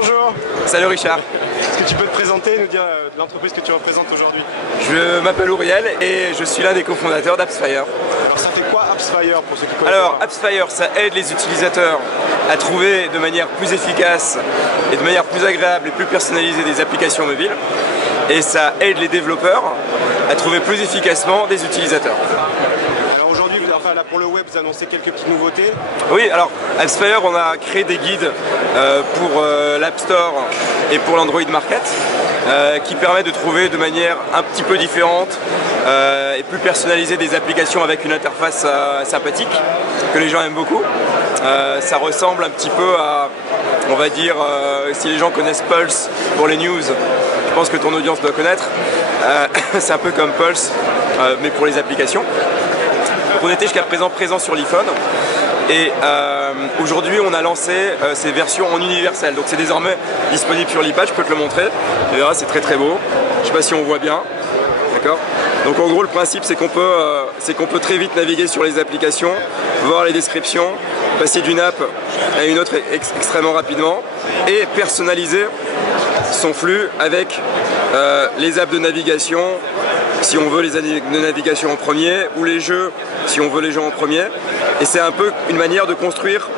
Bonjour. Salut Richard. Est-ce que tu peux te présenter et nous dire l'entreprise que tu représentes aujourd'hui? Je m'appelle Auriel et je suis l'un des cofondateurs d'AppsFire. Alors ça fait quoi AppsFire pour ceux qui connaissent? Alors AppsFire, ça aide les utilisateurs à trouver de manière plus efficace et de manière plus agréable et plus personnalisée des applications mobiles. Et ça aide les développeurs à trouver plus efficacement des utilisateurs. Alors aujourd'hui, là, pour le web, vous annoncez quelques petites nouveautés. Oui, alors AppsFire, on a créé des guides pour l'App Store et pour l'Android Market qui permettent de trouver de manière un petit peu différente et plus personnalisée des applications avec une interface sympathique que les gens aiment beaucoup. Ça ressemble un petit peu à, on va dire, si les gens connaissent Pulse pour les news, je pense que ton audience doit connaître. C'est un peu comme Pulse, mais pour les applications. On était jusqu'à présent présent sur l'iPhone et aujourd'hui on a lancé ces versions en universel. Donc c'est désormais disponible sur l'iPad, je peux te le montrer. Tu verras, c'est très très beau. Je sais pas si on voit bien. D'accord. Donc en gros le principe c'est qu'on peut très vite naviguer sur les applications, voir les descriptions, passer d'une app à une autre extrêmement rapidement et personnaliser son flux avec les apps de navigation, si on veut les apps de navigation en premier, ou les jeux si on veut les jeux en premier. Et c'est un peu une manière de construire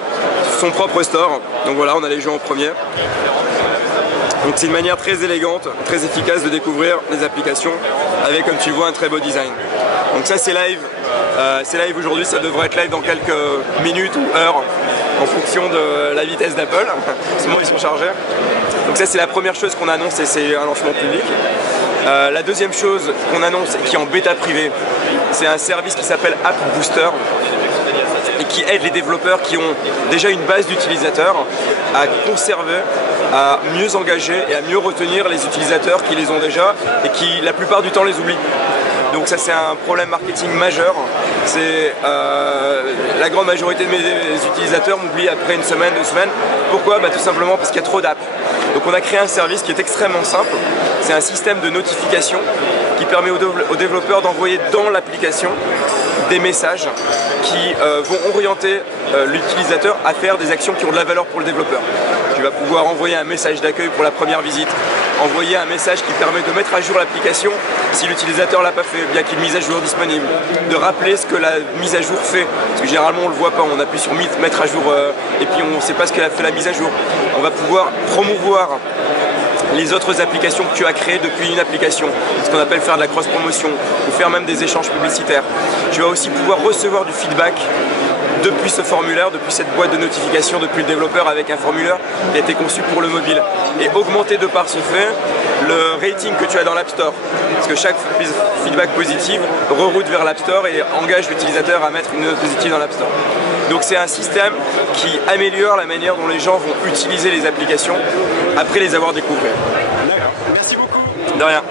son propre store. Donc voilà, on a les jeux en premier. Donc c'est une manière très élégante, très efficace de découvrir les applications avec, comme tu le vois, un très beau design. Donc ça c'est live. C'est live aujourd'hui, ça devrait être live dans quelques minutes ou heures en fonction de la vitesse d'Apple. En ce moment ils sont chargés. Donc ça c'est la première chose qu'on annonce et c'est un lancement public. La deuxième chose qu'on annonce et qui est en bêta privée, c'est un service qui s'appelle App Booster et qui aide les développeurs qui ont déjà une base d'utilisateurs à conserver, à mieux engager et à mieux retenir les utilisateurs qui les ont déjà et qui la plupart du temps les oublient. Donc ça c'est un problème marketing majeur. C'est la grande majorité de mes utilisateurs m'oublient après une semaine, 2 semaines. Pourquoi? Tout simplement parce qu'il y a trop d'apps. Donc on a créé un service qui est extrêmement simple. C'est un système de notification qui permet aux développeurs d'envoyer dans l'application des messages qui vont orienter l'utilisateur à faire des actions qui ont de la valeur pour le développeur. Tu vas pouvoir envoyer un message d'accueil pour la première visite, envoyer un message qui permet de mettre à jour l'application si l'utilisateur ne l'a pas fait, bien qu'il y ait une mise à jour disponible, de rappeler ce que la mise à jour fait, parce que généralement on ne le voit pas, on appuie sur mettre à jour et puis on ne sait pas ce qu'elle a fait la mise à jour. On va pouvoir promouvoir les autres applications que tu as créées depuis une application, ce qu'on appelle faire de la cross-promotion ou faire même des échanges publicitaires. Tu vas aussi pouvoir recevoir du feedback depuis ce formulaire, depuis cette boîte de notification, depuis le développeur avec un formulaire qui a été conçu pour le mobile et augmenter de par ce fait le rating que tu as dans l'App Store. Parce que chaque feedback positif reroute vers l'App Store et engage l'utilisateur à mettre une note positive dans l'App Store. Donc c'est un système qui améliore la manière dont les gens vont utiliser les applications après les avoir découvertes. D'accord. Merci beaucoup. De rien.